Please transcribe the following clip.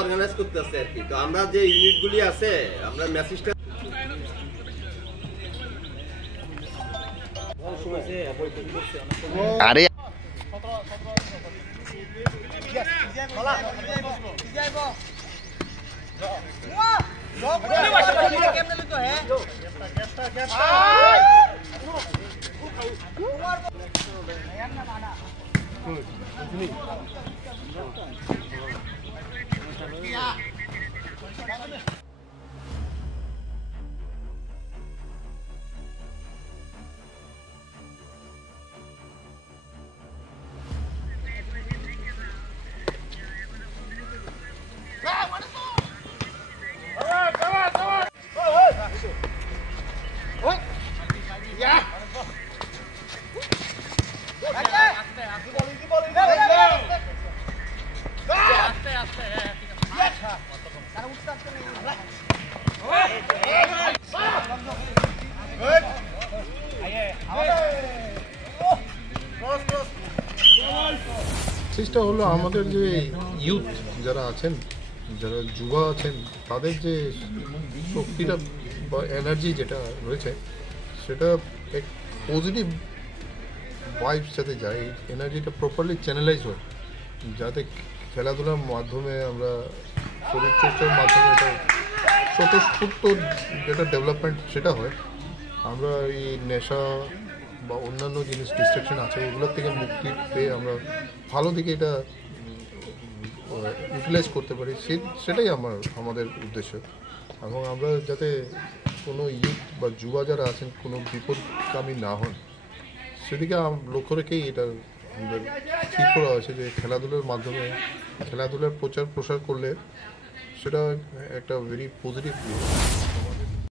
Organise করতে আছে আর কি। তো আমরা যে ইউনিটগুলি আছে আমরা মেসেজটা আরে চেষ্টা হলো আমাদের যে ইউথ যারা আছেন, যারা যুবা আছেন, তাদের যে শক্তিটা বা এনার্জি যেটা রয়েছে সেটা এক পজিটিভ ভাইবস যাতে যায়, এনার্জিটা প্রপারলি চ্যানেলাইজ হয়, যাতে খেলাধুলার মাধ্যমে আমরা শরীরচর্চার মাধ্যমে এটা স্বতঃস্ফূর্ত যেটা ডেভেলপমেন্ট সেটা হয়। আমরা এই নেশা বা অন্যান্য জিনিস ডিস্ট্রাকশন আছে ওগুলোর থেকে মুক্তি পেয়ে আমরা ভালো দিকে এটা ইউটিলাইজ করতে পারি, সেটাই আমাদের উদ্দেশ্য। এবং আমরা যাতে কোনো ইউথ বা যুবা যারা আছেন কোনো বিপদগামী না হন সেদিকে লক্ষ্য রেখেই এটা আমাদের ঠিক করা হয়েছে যে খেলাধুলার মাধ্যমে খেলাধুলার প্রচার প্রসার করলে সেটা একটা ভেরি পজিটিভ